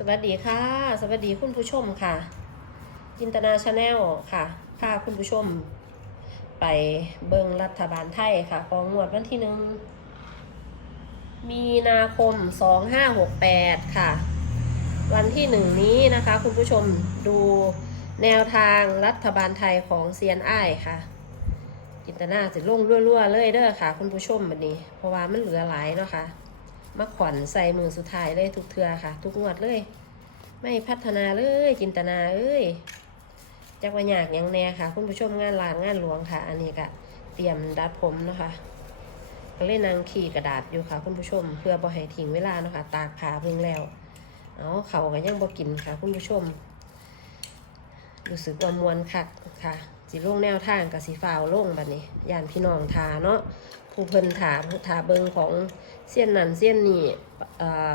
สวัสดีค่ะ สวัสดีคุณผู้ชมค่ะ จินตนาชาแนลค่ะพาคุณผู้ชม ไปเบิงรัฐบาลไทยค่ะของงวดวันที่หนึ่งมีนาคม2568ค่ะ วันที่หนึ่งนี้นะคะ คุณผู้ชมดูแนวทางรัฐบาลไทยของเซียนไอค่ะ จินตนาสิลงรั่วๆเลยเด้อค่ะ คุณผู้ชมวันนี้ เพราะว่ามันเหลือหลายเนาะค่ะ มาขวัญใส่มือสุดท้ายเลยทุกเทือค่ะ ทุกงวดเลย ไม่พัฒนาเลยจินตนาเอ้ยจักว่าอยากยังแน่ค่ะ คุณผู้ชมงานลานงานหลวงค่ะ อันนี้ก็เตรียมดัดผมเนาะคะก็เล่นนางขี่กระดาษอยู่ค่ะ คุณผู้ชม เพื่อบ่ให้ทิ้งเวลาเนาะค่ะตากผ้าเพิ่งแล้วเอาเขาก็ยังบ่กินค่ะ คุณผู้ชมรู้สึกว่ามวนคักค่ะ สิลงแนวทางกับสีฟ้าวลงบัดนี้ยานพี่น้องทาเนาะผู้เพิ่นถามถาเบิงของเส้ยนนั่นเส้ยนนี่เอ่อ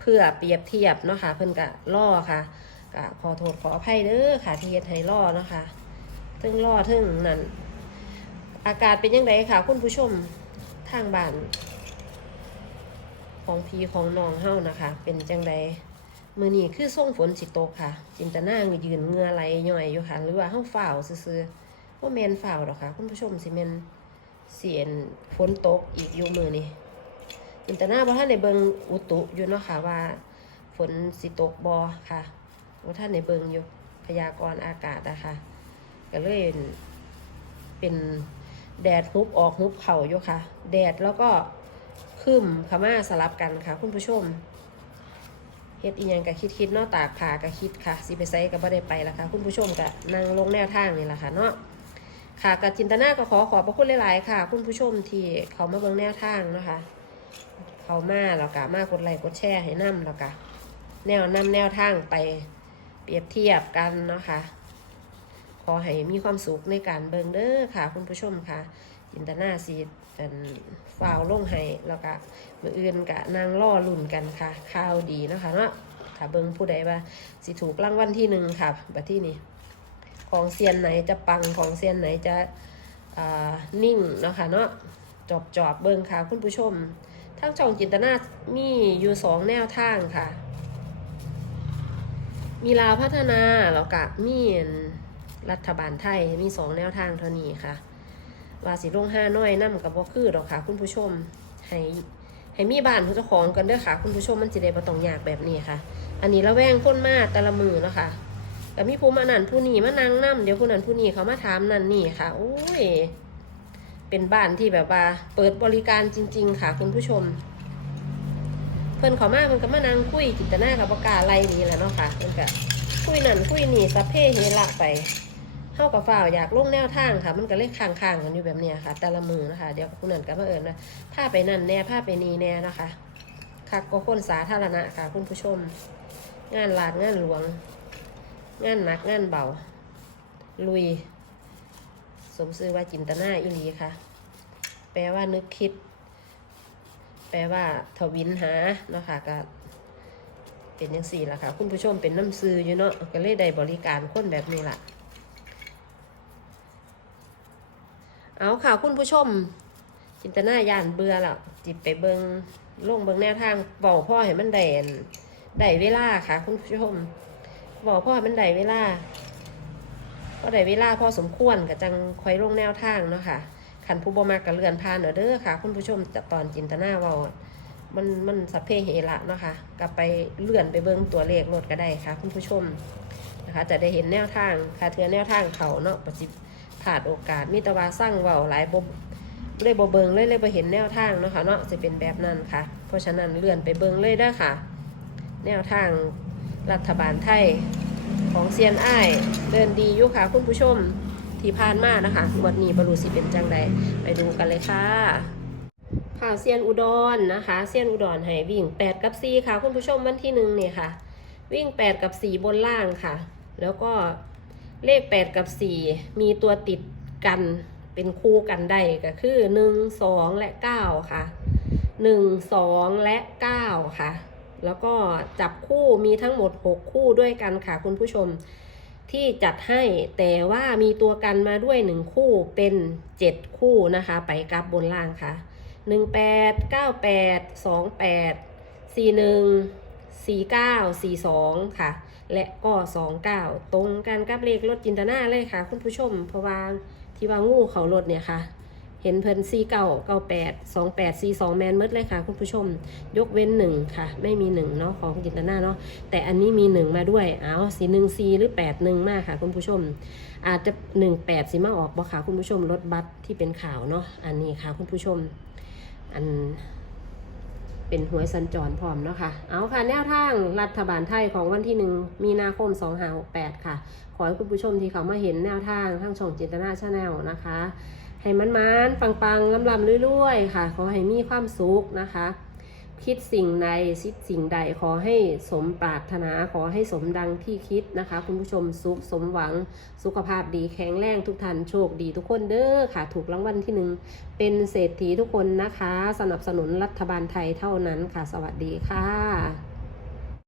เพื่อเปรียบเทียบเนาะค่ะเพิ่นกะล่อค่ะกะขอโทษขออภัยเด้อค่ะ ที่เฮ็ดให้ล่อเนาะค่ะถึงล่อถึงนั่นอากาศเป็นยังไงค่ะคุณผู้ชมทางบ้านของพีของน้องเฮ้านะคะ เป็นจังได มือนี้คือส่งฝนสิตกค่ะ จินตนาเงยืนเงือไหลย่อยอยู่ค่ะ หรือว่าเฮาฝ่าวซื่อๆว่าแมนฝ่าวหรอค่ะคุณผู้ชมสิแมนเสียนฝนตกอีกอยู่มือนี้จินตนาบ่ท่านในเบิงอุตุอยู่เนาะค่ะว่า ฝนสิตกบอค่ะบ่ท่านในเบิงอยู่พยากรณ์อากาศนะคะก็เลยเป็นแดดฮุบออกฮุบเข่าอยู่ค่ะ แดดแล้วก็ครึ้มขม่าสลับกันค่ะ คุณผู้ชม เฮ็ดอีหยังก็คิดคิดๆเนาะตากผ้าก็คิดค่ะสิไปไสก็บ่ได้ไปละค่ะ คุณผู้ชมก็นั่งลงแนวทางนี่แหละค่ะเนาะค่ะกับจินตนาก็ขอขอบพระคุณหลาย ๆ ค่ะ คุณผู้ชมที่เขามาเบิ่งแนวทางเนาะคะเขามาแล้วก็มากดไลค์กดแชร์ให้นํแล้วก็แนวนำแนวทางไปเปรียบเทียบกันเนาะค่ะขอให้มีความสุขในการเบิ่งเด้อค่ะ คุณผู้ชมค่ะ จินตนาสีเป็นฟาวลงให้แล้วก็มืออื่นกะนางล่อลุ่นกันค่ะข่าวดีนะคะเนาะถ้าเบิ่งผู้ใดว่าสิถูกรางวัลที่หนึ่งค่ะบัดที่นี้ของเซียนไหนจะปังของเซียนไหนจะอ่านิ่งเนาะค่ะเนาะจอบจอบเบิ่งค่ะคุณผู้ชมทั้งจองจินตนามีอยู่สองแนวทางค่ะ มีลาวพัฒนาแล้วก็มีรัฐบาลไทยมีสองแนวทางเท่านี้ค่ะ ว่าสิลงห้าน้อยนํกับบ่คือดอกค่ะคุณผู้ชมให้ให้มีบ้านผู้เจ้าของกันเด้อค่ะ คุณผู้ชมมันสิได้บ่ต้องยากแบบนี้ค่ะ อันนี้ระแวงคนมาแต่ละมือนะคะแต่มีผู้มานั่นผู้นี้มานั่งนํเดี๋ยวผู้นั้นผู้นี้เขามาถามนั่นนี่ค่ะ โอ้ย เป็นบ้านที่แบบว่า เปิดบริการจริง ๆ ค่ะ คุณผู้ชม เพิ่นเขามาเพิ่นก็มานั่งคุยจิตนากับปากาไล่หนี้แหละเนาะค่ะเพิ่นก็คุยนั่นคุยนี่สัพเพเฮระไป เข้ากับฝ่าวอยากลงแนวทางค่ะ มันก็เลยค้างๆกันอยู่แบบนี้ค่ะ แต่ละมือนะคะ เดี๋ยวคุณนั่นก็มาเอิญนะผ้าไปนั่นแน่ผ้าไปนีแน่นะคะคักก็คนสาธารณะค่ะ คุณผู้ชม งานลาดงานหลวง งานหนักงานเบา ลุย สมซื่อว่าจินตนาอิลีค่ะ แปลว่านึกคิด แปลว่าทวินหาเนาะค่ะก็เป็นยังสี่ละค่ะ คุณผู้ชมเป็นน้ำซื้ออยู่เนาะก็เลยได้บริการคนแบบนี้ล่ะ เอาค่ะคุณผู้ชม จินตนายานเบื่อแล้วจิตไปเบิงลงเบิงแนวทางบอกพ่อให้มันได้อันได้เวลาค่ะ คุณผู้ชมบอกพ่อให้มันได้เวลาก็ได้เวลาพอสมควรกับจังคอยลงแนวทางเนาะค่ะขันผู้บ่มากกับเรือนพานเด้อเด้อค่ะ คุณผู้ชมตอนจินตนาว่ามันมันสัพเพเหระเนาะค่ะกลับไปเลื่อนไปเบิงตัวเลขรถก็ได้ค่ะ คุณผู้ชมนะคะ จะได้เห็นแนวทางค่ะเทือแนวทางเขาเนาะปฏิ ขาดโอกาสมีแตว่าสร้างเว้าหลายบบเลยบ่เบิงเลยเลยบ่เห็นแนวทางเนาะค่ะเนาะจะเป็นแบบนั้นค่ะ เพราะฉะนั้นเลื่อนไปเบิงเลยได้ค่ะ แนวทางรัฐบาลไทยของเซียนอ้ายเดินดีอยู่ค่ะ คุณผู้ชมที่ผ่านมานะคะวันนี้บรูสิเป็นจังใดไปดูกันเลยค่ะ ค่ะเซียนอุดรนะคะเซียนอุดรให้วิ่ง 8 กับ 4 ค่ะ คุณผู้ชมวันที่หนึ่งเนี่ยค่ะ วิ่ง 8 กับ 4 บนล่างค่ะ แล้วก็ เลข 8 กับ 4 มีตัวติดกันเป็นคู่กันได้ก็คือ 1 2 และ 9 ค่ะ 1 2 และ 9 ค่ะ แล้วก็จับคู่มีทั้งหมด 6 คู่ด้วยกันค่ะคุณผู้ชมที่จัดให้แต่ว่ามีตัวกันมาด้วย 1 คู่เป็น 7 คู่นะคะ ไปกลับบนล่างค่ะ 18 98 28 41 49 42 ค่ะ และก็29ตรงกันกับเลขรถจินตนาเลยค่ะ คุณผู้ชม เพราะว่าที่ว่างูเขารถเนี่ยค่ะ เห็นเพิ่น49 98 28 42แมนหมดเลยค่ะ คุณผู้ชม ยกเว้น1ค่ะ ไม่มี1เนาะของจินตนาเนาะแต่อันนี้มี1มาด้วยเอาสีหนึ่งซีหรือ8 1มากค่ะ คุณผู้ชม อาจจะ1 8สิมาออกบ่ค่ะคุณผู้ชมรถบัสที่เป็นข่าวเนาะอันนี้ค่ะ คุณผู้ชม อัน เป็นหวยสัญจรพร้อมเนาะค่ะ เอาค่ะ แนวทางรัฐบาลไทยของวันที่หนึ่งมีนาคม2 5 6 8 ค่ะ ขอให้คุณผู้ชมที่เขามาเห็นแนวทางทางช่องจินตนาชาแนลนะคะ ให้มันมันปังปังๆลำลำเรื่อยๆค่ะ ขอให้มีความสุขนะคะ คิดสิ่งใดคิดสิ่งใดขอให้สมปรารถนาขอให้สมดังที่คิดนะคะ คุณผู้ชมสุขสมหวังสุขภาพดีแข็งแรงทุกท่านโชคดีทุกคนเด้อค่ะ ถูกรางวัลที่หนึ่งเป็นเศรษฐีทุกคนนะคะ สนับสนุนรัฐบาลไทยเท่านั้นค่ะ สวัสดีค่ะ